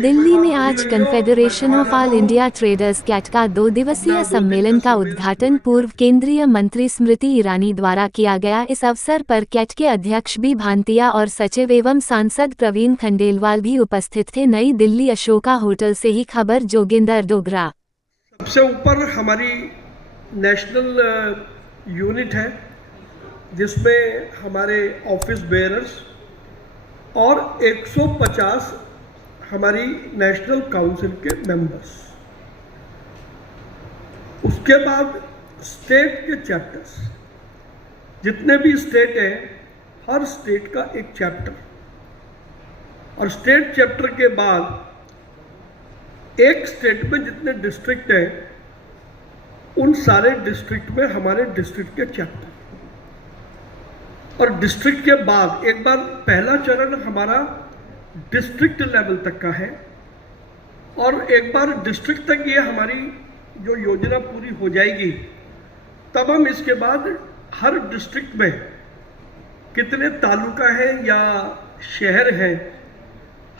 दिल्ली में आज confederation of all India traders CAT का 2 दिवसीय सम्मेलन का उद्घाटन पूर्व केंद्रीय मंत्री स्मृति ईरानी द्वारा किया गया। इस अवसर पर कैट के अध्यक्ष बी भांतिया और सचिव एवं सांसद प्रवीण खंडेलवाल भी उपस्थित थे। नई दिल्ली अशोका होटल से ही खबर, जोगिंदर डोगरा। सबसे ऊपर हमारी नेशनल यूनिट है जिसमें हमारे ऑफिस बेयरर्स और 150 हमारी नेशनल काउंसिल के मेंबर्स। उसके बाद स्टेट के चैप्टर्स, जितने भी स्टेट हैं हर स्टेट का एक चैप्टर, और स्टेट चैप्टर के बाद एक स्टेट में जितने डिस्ट्रिक्ट हैं उन सारे डिस्ट्रिक्ट में हमारे डिस्ट्रिक्ट के चैप्टर, और डिस्ट्रिक्ट के बाद एक बार पहला चरण हमारा डिस्ट्रिक्ट लेवल तक का है, और एक बार डिस्ट्रिक्ट तक ये हमारी जो योजना पूरी हो जाएगी तब हम इसके बाद हर डिस्ट्रिक्ट में कितने तालुका है या शहर है,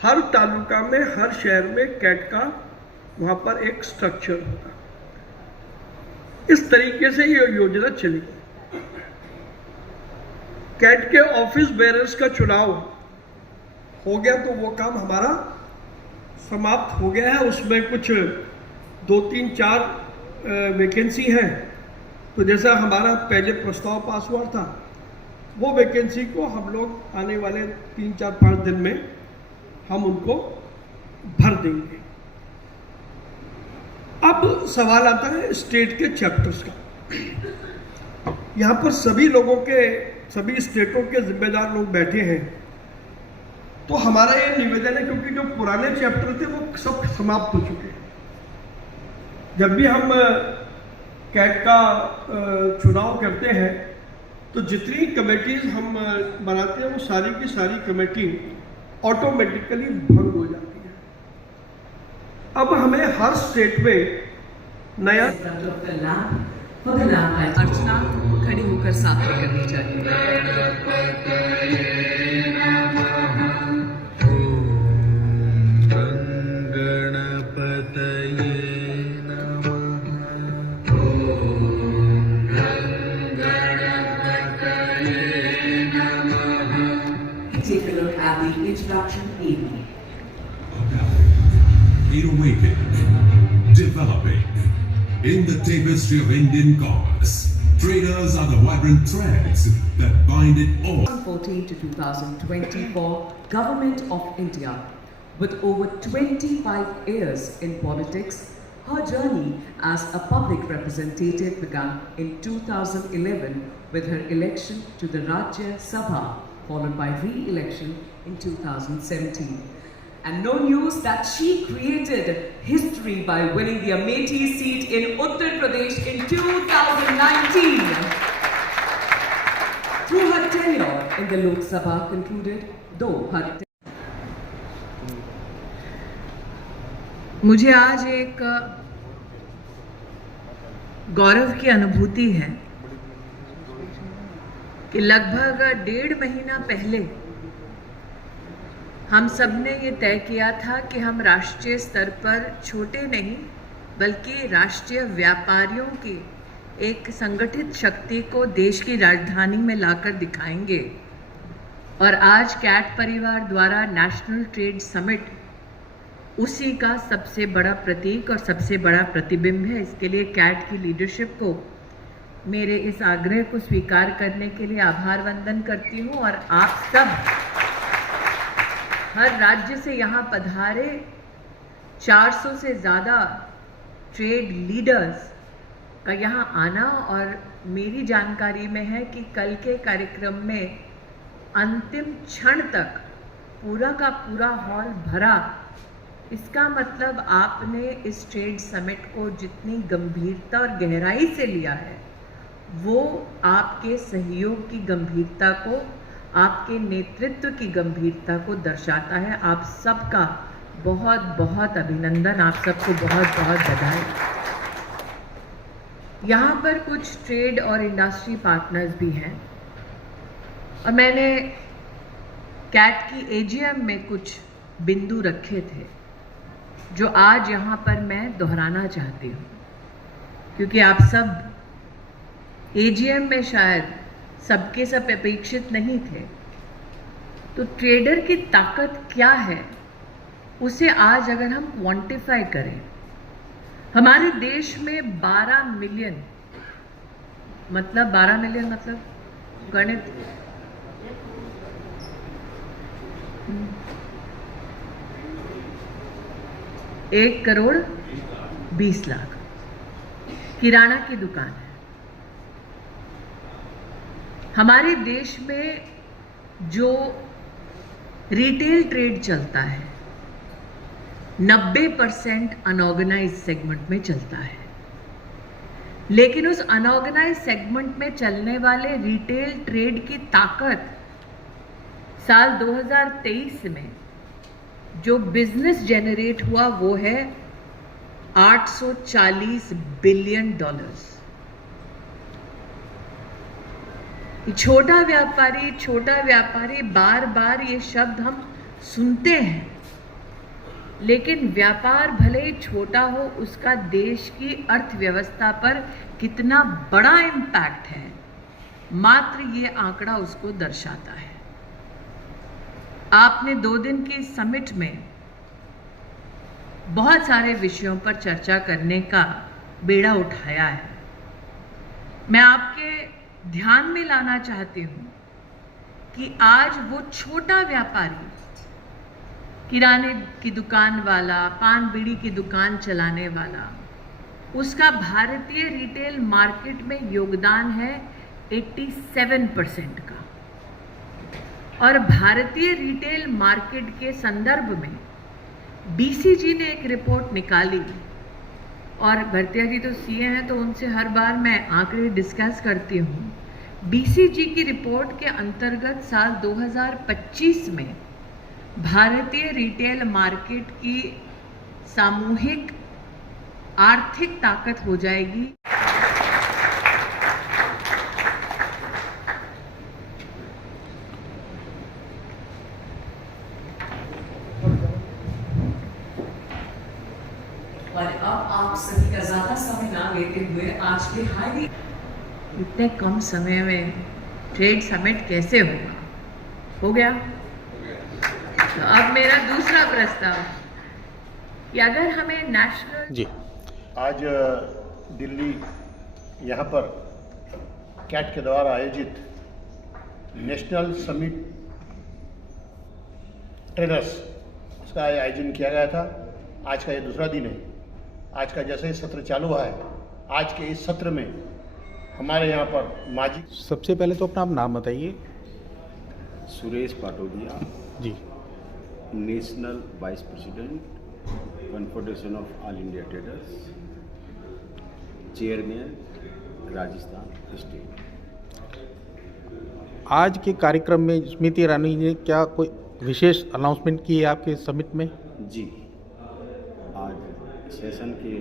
हर तालुका में हर शहर में कैट का वहाँ पर एक स्ट्रक्चर होगा। इस तरीके से ये योजना चलेगी। कैट के ऑफिस बेयरर्स का चुनाव हो गया तो वो काम हमारा समाप्त हो गया है। उसमें कुछ 2, 3, 4 वैकेंसी है। तो जैसा हमारा पहले प्रस्ताव पास हुआ था वो वैकेंसी को हम लोग आने वाले 3, 4, 5 दिन में हम उनको भर देंगे। अब सवाल आता है स्टेट के चैप्टर्स का। यहाँ पर सभी लोगों के, सभी स्टेटों के जिम्मेदार लोग बैठे हैं। तो हमारा ये निवेदन है, क्योंकि जो पुराने चैप्टर थे वो सब समाप्त हो चुके हैं। जब भी हम कैट का चुनाव करते हैं तो जितनी कमेटीज हम बनाते हैं वो सारी की सारी कमेटी ऑटोमेटिकली भंग हो जाती है। अब हमें हर स्टेट में नया अर्चना खड़ी होकर साथी करनी चाहिए। Take a look at the introduction evening. The awakening, developing. In the tapestry of Indian commerce, traders are the vibrant threads that bind it all. 2014 to 2024, Government of India, with over 25 years in politics, her journey as a public representative began in 2011 with her election to the Rajya Sabha, followed by re-election in 2017. And no news that she created history by winning the Amethi seat in Uttar Pradesh in 2019. Through her tenure in the Lok Sabha concluded, though her मुझे आज एक गौरव की अनुभूति है कि लगभग 1.5 महीना पहले हम सब ने ये तय किया था कि हम राष्ट्रीय स्तर पर छोटे नहीं बल्कि राष्ट्रीय व्यापारियों की एक संगठित शक्ति को देश की राजधानी में लाकर दिखाएंगे। और आज कैट परिवार द्वारा नेशनल ट्रेड समिट उसी का सबसे बड़ा प्रतीक और सबसे बड़ा प्रतिबिंब है। इसके लिए कैट की लीडरशिप को मेरे इस आग्रह को स्वीकार करने के लिए आभार वंदन करती हूँ। और आप सब हर राज्य से यहाँ पधारे 400 से ज़्यादा ट्रेड लीडर्स का यहाँ आना, और मेरी जानकारी में है कि कल के कार्यक्रम में अंतिम क्षण तक पूरा का पूरा हॉल भरा। इसका मतलब आपने इस ट्रेड समिट को जितनी गंभीरता और गहराई से लिया है वो आपके सहयोग की गंभीरता को, आपके नेतृत्व की गंभीरता को दर्शाता है। आप सबका बहुत बहुत अभिनंदन, आप सबको बहुत बहुत बधाई। यहाँ पर कुछ ट्रेड और इंडस्ट्री पार्टनर्स भी हैं और मैंने कैट की एजीएम में कुछ बिंदु रखे थे जो आज यहाँ पर मैं दोहराना चाहती हूँ, क्योंकि आप सब एजीएम में शायद सबके सब अपेक्षित नहीं थे। तो ट्रेडर की ताकत क्या है, उसे आज अगर हम क्वांटिफाई करें, हमारे देश में 12 मिलियन मतलब गणित 1,20,00,000 किराना की दुकान है। हमारे देश में जो रिटेल ट्रेड चलता है 90% अनऑर्गेनाइज सेगमेंट में चलता है, लेकिन उस अनऑर्गेनाइज सेगमेंट में चलने वाले रिटेल ट्रेड की ताकत साल 2023 में जो बिजनेस जनरेट हुआ वो है $840 बिलियन। छोटा व्यापारी बार बार ये शब्द हम सुनते हैं, लेकिन व्यापार भले ही छोटा हो, उसका देश की अर्थव्यवस्था पर कितना बड़ा इम्पैक्ट है, मात्र ये आंकड़ा उसको दर्शाता है। आपने 2 दिन की समिट में बहुत सारे विषयों पर चर्चा करने का बेड़ा उठाया है। मैं आपके ध्यान में लाना चाहती हूँ कि आज वो छोटा व्यापारी, किराने की दुकान वाला, पान बीड़ी की दुकान चलाने वाला, उसका भारतीय रिटेल मार्केट में योगदान है 87% का। और भारतीय रिटेल मार्केट के संदर्भ में बीसीजी ने एक रिपोर्ट निकाली, और भरतिया जी तो सीए हैं तो उनसे हर बार मैं आंकड़े डिस्कस करती हूँ। बीसीजी की रिपोर्ट के अंतर्गत साल 2025 में भारतीय रिटेल मार्केट की सामूहिक आर्थिक ताकत हो जाएगी और अब आप सभी का ज्यादा समय ना लेते हुए आज के हाईली इतने कम समय में ट्रेड समिट कैसे होगा? हो गया। तो अब मेरा दूसरा प्रस्ताव कि अगर हमें नेशनल जी, आज दिल्ली यहाँ पर कैट के द्वारा आयोजित नेशनल समिट ट्रेडर्स उसका आयोजन किया गया था। आज का ये दूसरा दिन है। आज का जैसे ही सत्र चालू हुआ है, आज के इस सत्र में हमारे यहाँ पर माजी सबसे पहले तो अपना आप नाम बताइए। Suresh Patodia ji, national vice president confederation of all India traders, chairman Rajasthan state. आज के कार्यक्रम में स्मृति ईरानी ने क्या कोई विशेष अनाउंसमेंट की है आपके समिट में? जी, आज सेशन के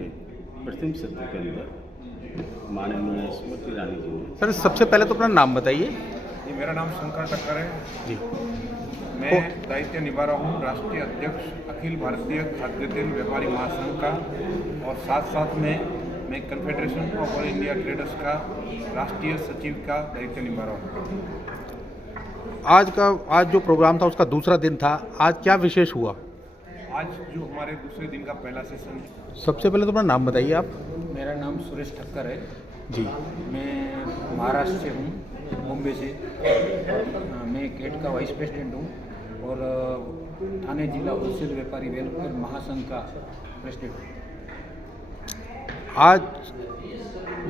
प्रथम सत्र के अंदर माननीय स्मृति ईरानी जी ने। सर, सबसे पहले तो अपना नाम बताइए। जी, मेरा नाम शंकर टक्कर है जी। मैं दायित्व निभा रहा हूँ राष्ट्रीय अध्यक्ष अखिल भारतीय खाद्य तेल व्यापारी महासंघ का, और साथ साथ में मैं confederation of all India traders का राष्ट्रीय सचिव का दायित्व निभा रहा हूँ। आज जो प्रोग्राम था उसका दूसरा दिन था, आज क्या विशेष हुआ? आज जो हमारे दूसरे दिन का पहला सेशन। सबसे पहले तो अपना नाम बताइए आप। मेरा नाम सुरेश ठक्कर है जी। मैं महाराष्ट्र से हूँ, बॉम्बे से। मैं केट का वाइस प्रेसिडेंट हूँ और ठाणे जिला होलसेल व्यापारी वेलफेयर महासंघ का प्रेसिडेंट हूँ। आज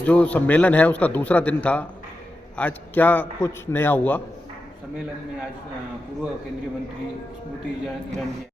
जो सम्मेलन है उसका दूसरा दिन था, आज क्या कुछ नया हुआ? सम्मेलन में आज पूर्व केंद्रीय मंत्री स्मृति ईरानी जी